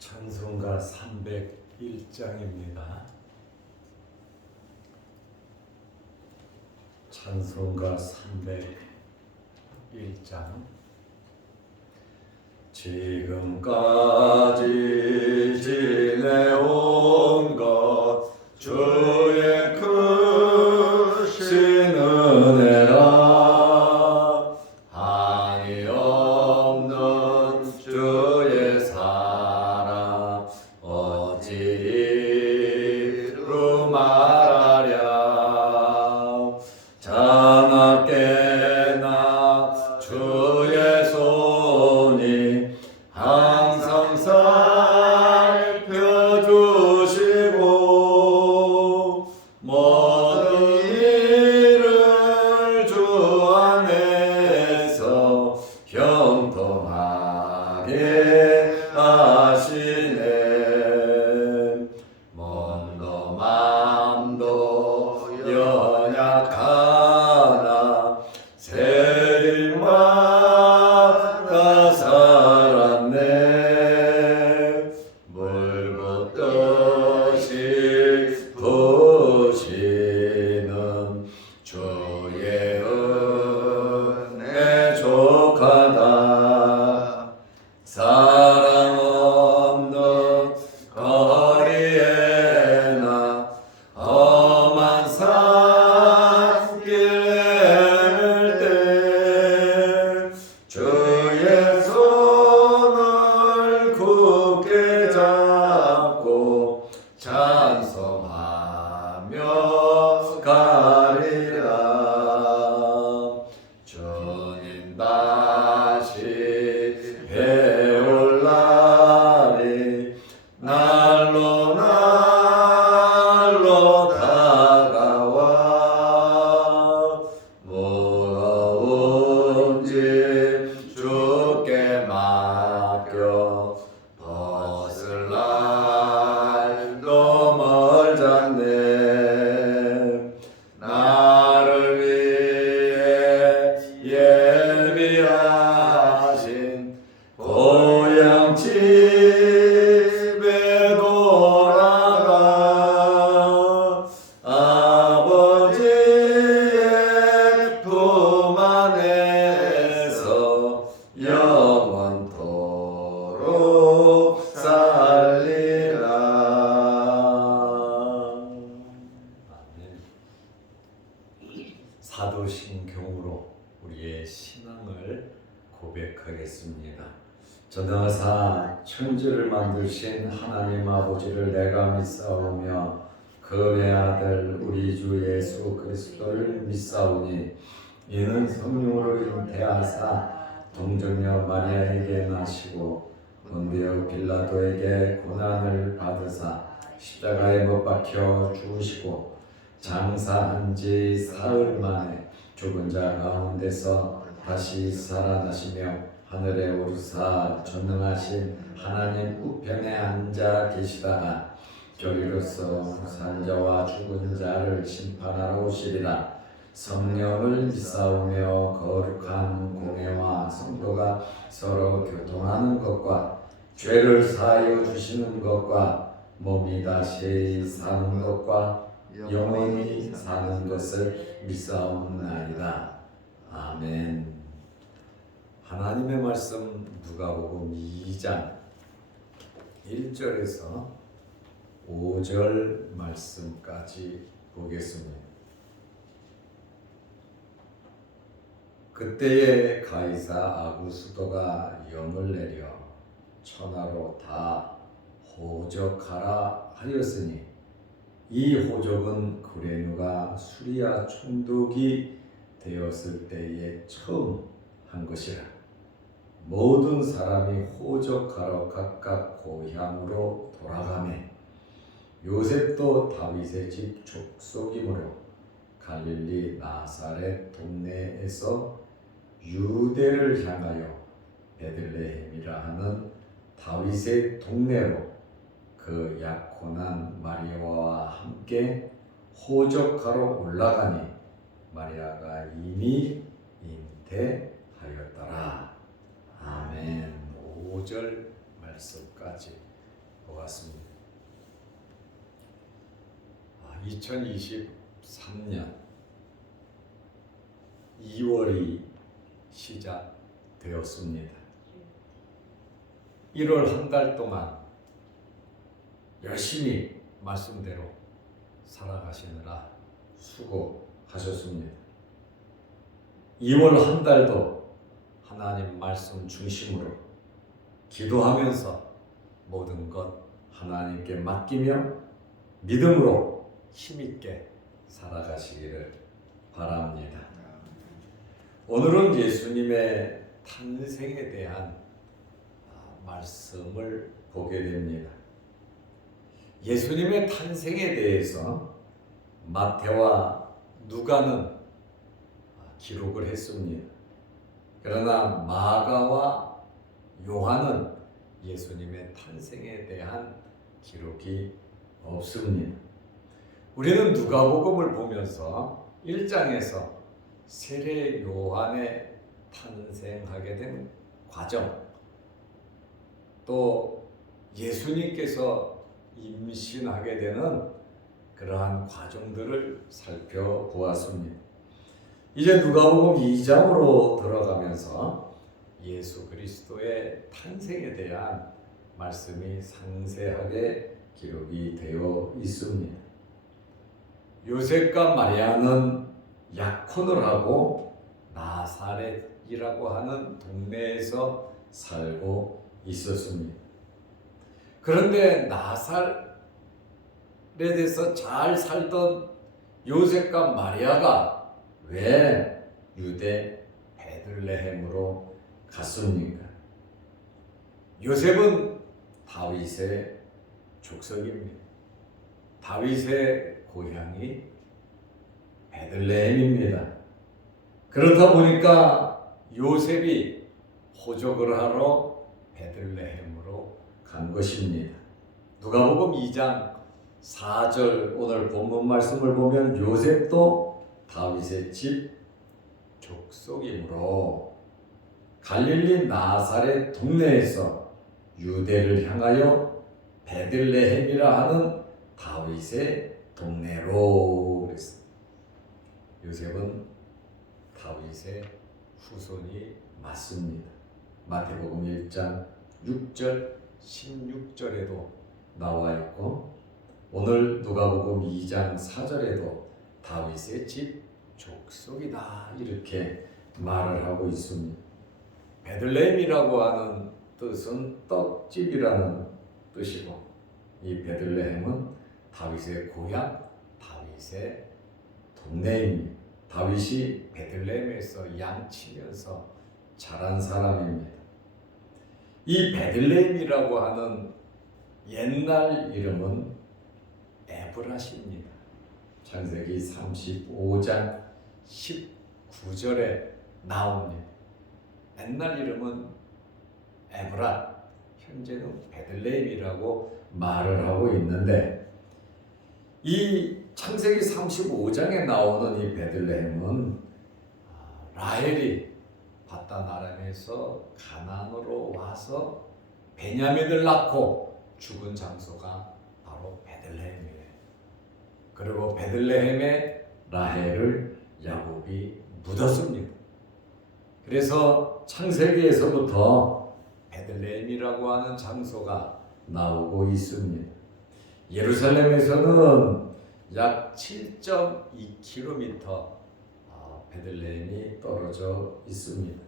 찬송가 301장입니다. 찬송가 301장. 지금까지 지내온 것 주의 크신 은혜라. 한이 없는 주의 사랑 어찌 이루 말하랴. 자나깨나 주의 손이 항상 살펴주시고 모든 일을 주 안에서 형통하게 하시네. 몸도 맘도 연약하나 세일마다 살았네. 물붓듯이 부시는 주의 은혜 족하다. 사랑 없는 거리에나 험한 산길 헤맬 때 주의 손을 굳게 잡고 찬송하며 가리라. 주님 다시 배올 날이 날로 다가와. 무거운 짐 주께 맡겨 벗을 날도 멀잖네. 나를 위해 예비하신 고향 집에 돌아가. 아버지의 품 안에서 영원토록 살리라. 아멘. 사도신경으로 우리의 신앙을 고백하겠습니다. 전능하사 천지를 만드신 하나님 아버지를 내가 믿사오며 그 내 아들 우리 주 예수 그리스도를 믿사오니 이는 성령으로 잉태하사 동정녀 마리아에게 나시고 본디오 빌라도에게 고난을 받으사 십자가에 못 박혀 죽으시고 장사한 지 사흘 만에 죽은 자 가운데서 다시 살아나시며 하늘에 오르사 전능하신 하나님 우편에 앉아 계시다가 저리로서 산자와 죽은 자를 심판하러 오시리라. 성령을 믿사오며 거룩한 공회와 성도가 서로 교통하는 것과 죄를 사하여 주시는 것과 몸이 다시 사는 것과 영원히 사는 것을 믿사옵나이다. 아멘. 하나님의 말씀 누가복음 2장 1절에서 5절 말씀까지 보겠습니다. 그때에 가이사 아구스도가 영을 내려 천하로 다 호적하라 하였으니 이 호적은 구레누가 수리아 총독이 되었을 때에 처음 한 것이라. 모든 사람이 호적하러 각각 고향으로 돌아가매 요셉도 다윗의 집 족속이므로 갈릴리 나사렛 동네에서 유대를 향하여 베들레헴이라 하는 다윗의 동네로 그 약혼한 마리아와 함께 호적하러 올라가니 마리아가 이미 잉태하였더라. 아멘. 5절 말씀까지 것 같습니다. 2023년 2월이 시작되었습니다. 1월 한 달 동안 열심히 말씀대로 살아가시느라 수고하셨습니다. 2월 한 달도 하나님 말씀 중심으로 기도하면서 모든 것 하나님께 맡기며 믿음으로 힘있게 살아가시기를 바랍니다. 오늘은 예수님의 탄생에 대한 말씀을 보게 됩니다. 예수님의 탄생에 대해서 마태와 누가는 기록을 했습니다. 그러나 마가와 요한은 예수님의 탄생에 대한 기록이 없습니다. 우리는 누가복음을 보면서 1장에서 세례 요한의 탄생하게 된 과정, 또 예수님께서 임신하게 되는 그러한 과정들을 살펴보았습니다. 이제 누가복음 2장으로 들어가면서 예수 그리스도의 탄생에 대한 말씀이 상세하게 기록이 되어 있습니다. 요셉과 마리아는 약혼을 하고 나사렛이라고 하는 동네에서 살고 있었습니다. 그런데 나사렛에서 잘 살던 요셉과 마리아가 왜 유대 베들레헴으로 갔습니까? 요셉은 다윗의 족속입니다. 다윗의 고향이 베들레헴입니다. 그렇다 보니까 요셉이 호적을 하러 베들레헴으로 간 것입니다. 누가복음 2장 4절 오늘 본문 말씀을 보면 요셉도 다윗의 집 족속이므로 갈릴리 나사렛 동네에서 유대를 향하여 베들레헴이라 하는 다윗의 동네로 그랬습니다. 요셉은 다윗의 후손이 맞습니다. 마태복음 1장 6절 16절에도 나와 있고 오늘 누가복음 2장 4절에도 다윗의 집 족속이다 이렇게 말을 하고 있습니다. 베들레헴이라고 하는 뜻은 떡집이라는 뜻이고 이 베들레헴은 다윗의 고향, 다윗의 동네입니다. 다윗이 베들레헴에서 양치면서 자란 사람입니다. 이 베들레헴이라고 하는 옛날 이름은 에브라시입니다. 창세기 35장 19절에 나옵니다. 옛날 이름은 에브라, 현재는 베들레헴이라고 말을 하고 있는데 이 창세기 35장에 나오는 이 베들레헴은 라헬이 바단 아람에서 가나안으로 와서 베냐민을 낳고 죽은 장소가 바로 베들레헴이에요. 그리고 베들레헴에 라헬을 야곱이 묻었습니다. 그래서 창세기에서부터 베들레헴이라고 하는 장소가 나오고 있습니다. 예루살렘에서는 약 7.2km 베들레헴이 떨어져 있습니다.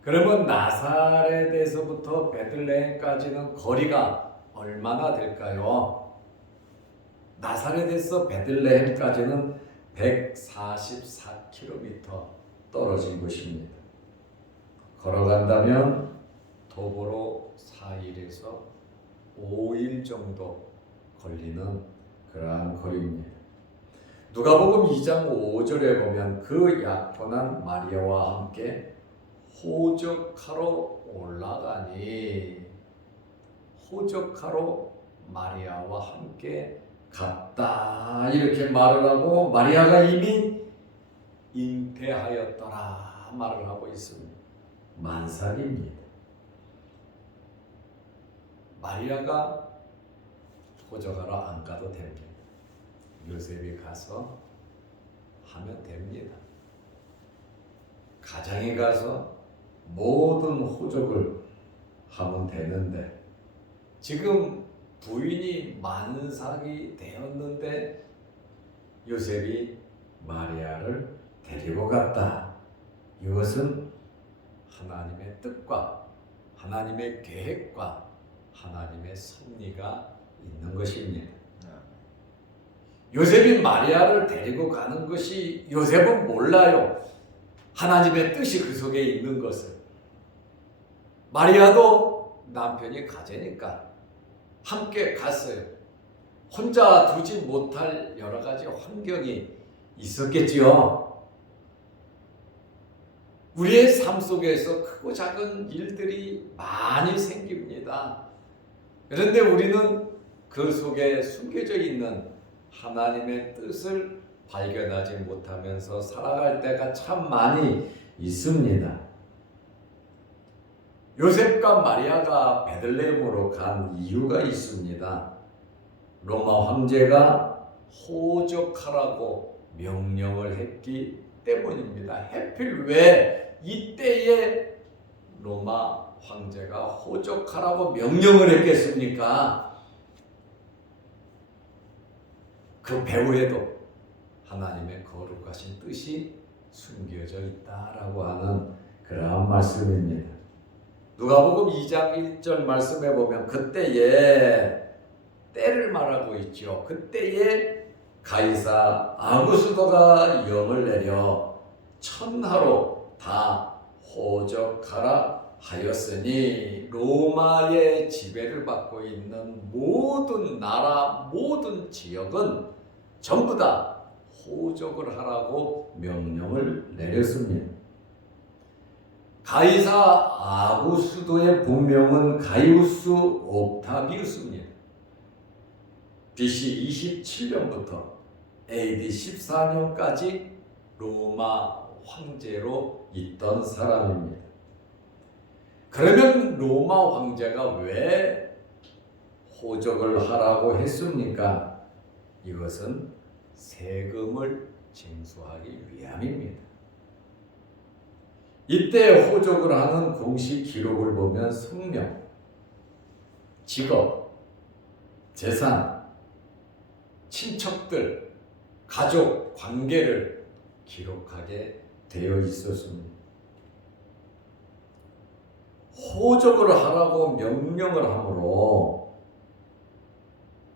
그러면 나사렛에서부터 베들레헴까지는 거리가 얼마나 될까요? 나사렛에서 베들레헴까지는 144km 떨어진 것입니다. 걸어간다면 도보로 4일에서 5일 정도 걸리는 그러한 거리입니다. 누가복음 2장 5절에 보면 그 약혼한 마리아와 함께 호적하러 올라가니 호적하러 마리아와 함께 갔다 이렇게 말을 하고 마리아가 이미 잉태하였더라 말을 하고 있습니다. 만삭입니다. 마리아가 호적하러 안 가도 됩니다. 요셉이 가서 하면 됩니다. 가장에 가서 모든 호적을 하면 되는데 지금 부인이 만삭이 되었는데 요셉이 마리아를 데리고 갔다. 이것은 하나님의 뜻과 하나님의 계획과 하나님의 섭리가 있는 것입니다. 요셉이 마리아를 데리고 가는 것이 요셉은 몰라요. 하나님의 뜻이 그 속에 있는 것을. 마리아도 남편이 가재니까 함께 갔어요. 혼자 두지 못할 여러 가지 환경이 있었겠지요. 우리의 삶 속에서 크고 작은 일들이 많이 생깁니다. 그런데 우리는 그 속에 숨겨져 있는 하나님의 뜻을 발견하지 못하면서 살아갈 때가 참 많이 있습니다. 요셉과 마리아가 베들레헴으로 간 이유가 있습니다. 로마 황제가 호적하라고 명령을 했기 때문입니다. 하필 왜 이때에 로마 황제가 호적하라고 명령을 했겠습니까? 그 배후에도 하나님의 거룩하신 뜻이 숨겨져 있다라고 하는 그러한 말씀입니다. 누가복음 2장 1절 말씀에 보면 그때에 때를 말하고 있죠. 그때에 가이사 아구스도가 영을 내려 천하로 다 호적하라 하였으니 로마의 지배를 받고 있는 모든 나라 모든 지역은 전부 다 호적을 하라고 명령을 내렸습니다. 가이사 아구스도의 본명은 가이우스 옥타비우스입니다. BC 27년부터 AD 14년까지 로마 황제로 있던 사람입니다. 그러면 로마 황제가 왜 호적을 하라고 했습니까? 이것은 세금을 징수하기 위함입니다. 이때 호적을 하는 공식 기록을 보면 성명, 직업, 재산, 친척들, 가족 관계를 기록하게 되어 있었습니다. 호적을 하라고 명령을 하므로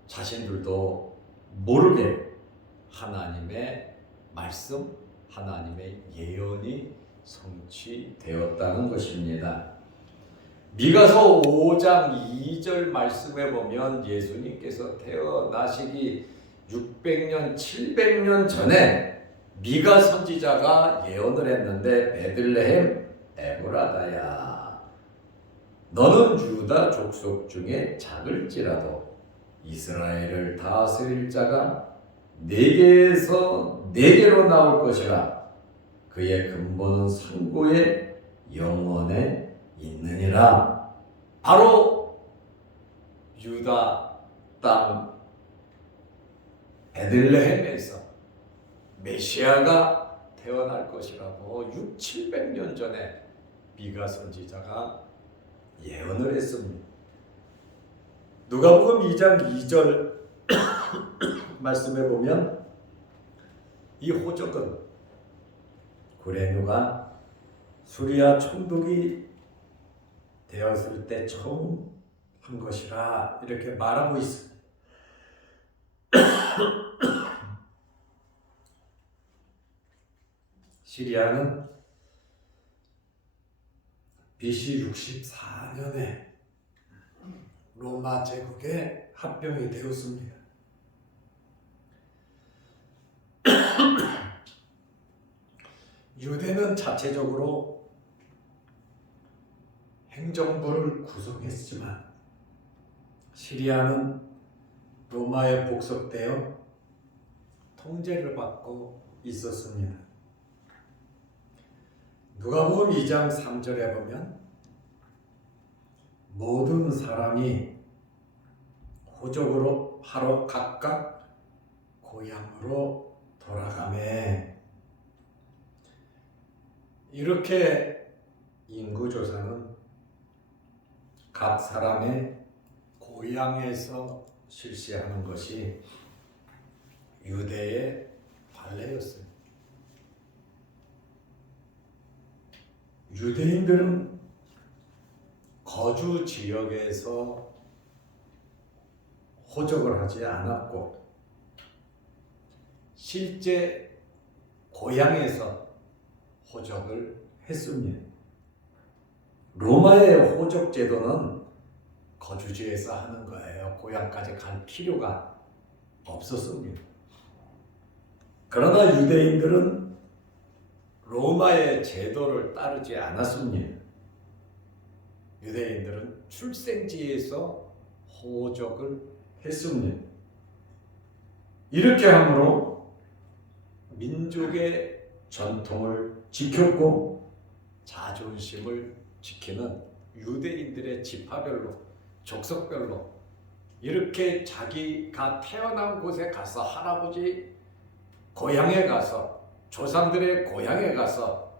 자신들도 모르게 하나님의 말씀, 하나님의 예언이 성취되었다는 것입니다. 미가서 5장 2절 말씀에 보면 예수님께서 태어나시기 600년, 700년 전에 미가 선지자가 예언을 했는데 베들레헴 에브라다야 너는 유다 족속 중에 작을지라도 이스라엘을 다스릴 자가 네개에서 네개로 나올 것이라 그의 근본은 상고의 영원에 있느니라. 바로 유다 땅 베들레헴에서 메시아가 태어날 것이라고 6, 700년 전에 미가 선지자가 예언을 했습니다. 누가복음 2장 2절 말씀에 보면 이 호적은 구레누가 수리아 총독이 되었을 때 처음 한 것이라 이렇게 말하고 있습니다. 시리아는 BC 64년에 로마 제국에 합병이 되었습니다. 유대는 자체적으로 행정부를 구성했지만 시리아는 로마에 복속되어 통제를 받고 있었습니다. 누가복음 2장 3절에 보면 모든 사람이 호적으로 하러 각각 고향으로 돌아가매. 이렇게 인구조사는 각 사람의 고향에서 실시하는 것이 유대의 관례였어요. 유대인들은 거주 지역에서 호적을 하지 않았고 실제 고향에서 호적을 했습니다. 로마의 호적 제도는 거주지에서 하는 거예요. 고향까지 갈 필요가 없었습니다. 그러나 유대인들은 로마의 제도를 따르지 않았습니다. 유대인들은 출생지에서 호적을 했습니다. 이렇게 함으로 민족의 전통을 지켰고 자존심을 지키는 유대인들의 지파별로, 족속별로 이렇게 자기가 태어난 곳에 가서 할아버지 고향에 가서 조상들의 고향에 가서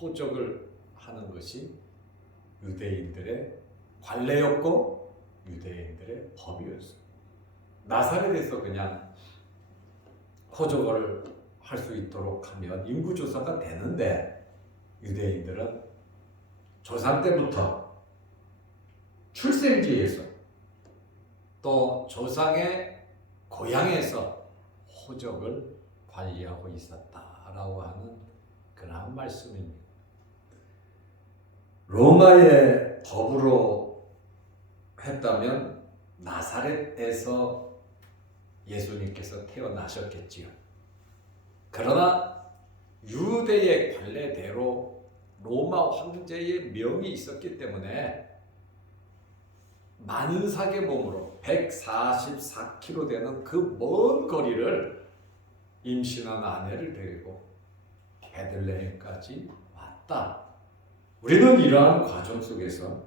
호적을 하는 것이 유대인들의 관례였고 유대인들의 법이었어요. 나사렛에서 그냥 호적을 할 수 있도록 하면 인구조사가 되는데 유대인들은 조상 때부터 출생지에서 또 조상의 고향에서 호적을 관리하고 있었다라고 하는 그런 말씀입니다. 로마의 법으로 했다면 나사렛에서 예수님께서 태어나셨겠지요. 그러나 유대의 관례대로 로마 황제의 명이 있었기 때문에 만삭의 몸으로 144km 되는 그 먼 거리를 임신한 아내를 데리고 베들레헴까지 왔다. 우리는 이러한 과정 속에서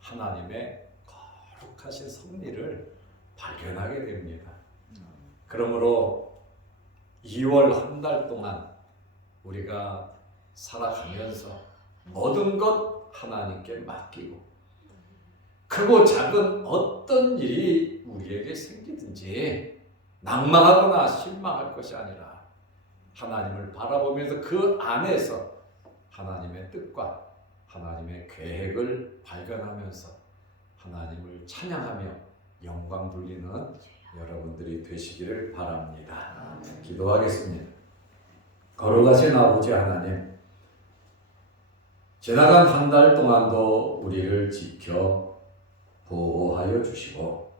하나님의 거룩하신 섭리를 발견하게 됩니다. 그러므로 2월 한 달 동안 우리가 살아가면서 모든 것 하나님께 맡기고 크고 작은 어떤 일이 우리에게 생기든지 낭망하거나 실망할 것이 아니라 하나님을 바라보면서 그 안에서 하나님의 뜻과 하나님의 계획을 발견하면서 하나님을 찬양하며 영광 돌리는 여러분들이 되시기를 바랍니다. 기도하겠습니다. 거룩하신 아버지 하나님, 지나간 한 달 동안도 우리를 지켜 보호하여 주시고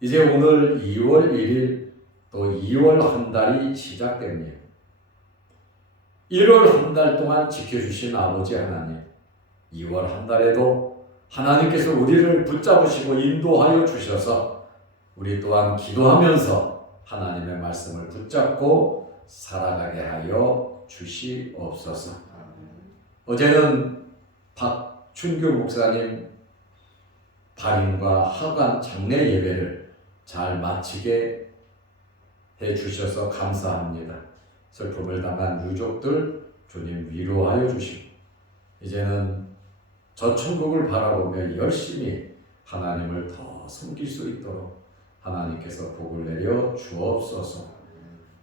이제 오늘 2월 1일 또 2월 한 달이 시작됩니다. 1월 한 달 동안 지켜주신 아버지 하나님, 2월 한 달에도 하나님께서 우리를 붙잡으시고 인도하여 주셔서 우리 또한 기도하면서 하나님의 말씀을 붙잡고 살아가게 하여 주시옵소서. 어제는 박춘규 목사님 발인과 하관 장례 예배를 잘 마치게 해주셔서 감사합니다. 슬픔을 당한 유족들 주님 위로하여 주시고 이제는 저 천국을 바라보며 열심히 하나님을 더 섬길 수 있도록 하나님께서 복을 내려 주옵소서.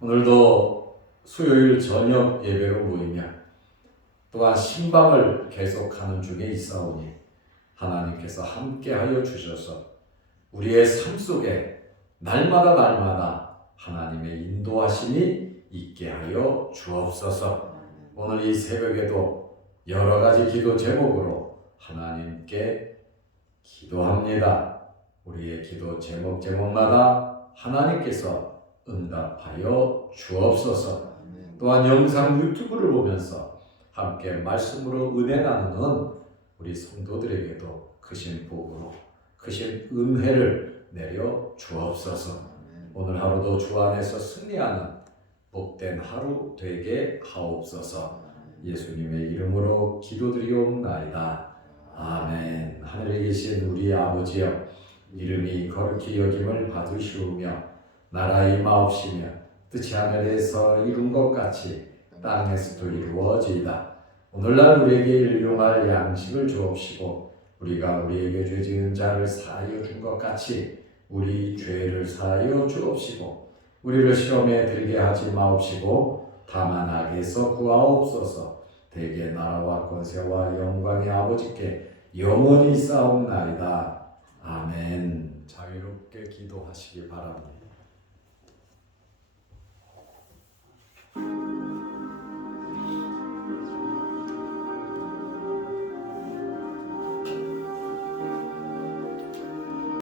오늘도 수요일 저녁 예배로 모이며 또한 신방을 계속하는 중에 있사오니 하나님께서 함께하여 주셔서 우리의 삶 속에 날마다 하나님의 인도하심이 있게 하여 주옵소서. 오늘 이 새벽에도 여러 가지 기도 제목으로 하나님께 기도합니다. 우리의 기도 제목마다 하나님께서 응답하여 주옵소서. 또한 영상 유튜브를 보면서 함께 말씀으로 은혜 나누는 우리 성도들에게도 크신 복으로 크신 은혜를 내려 주옵소서. 오늘 하루도 주 안에서 승리하는 복된 하루 되게 하옵소서. 예수님의 이름으로 기도드리옵나이다. 아멘. 하늘에 계신 우리 아버지여, 이름이 거룩히 여김을 받으시오며 나라의 마옵시며 뜻이 하늘에서 이룬 것 같이 땅에서도 이루어지이다. 오늘날 우리에게 일용할 양식을 주옵시고 우리가 우리에게 죄 지은 자를 사하여 준 것 같이 우리 죄를 사하여 주옵시고 우리를 시험에 들게 하지 마옵시고 다만 악에서 구하옵소서. 대개 나라와 권세와 영광의 아버지께 영원히 싸움나이다. 아멘. 자유롭게 기도하시기 바랍니다.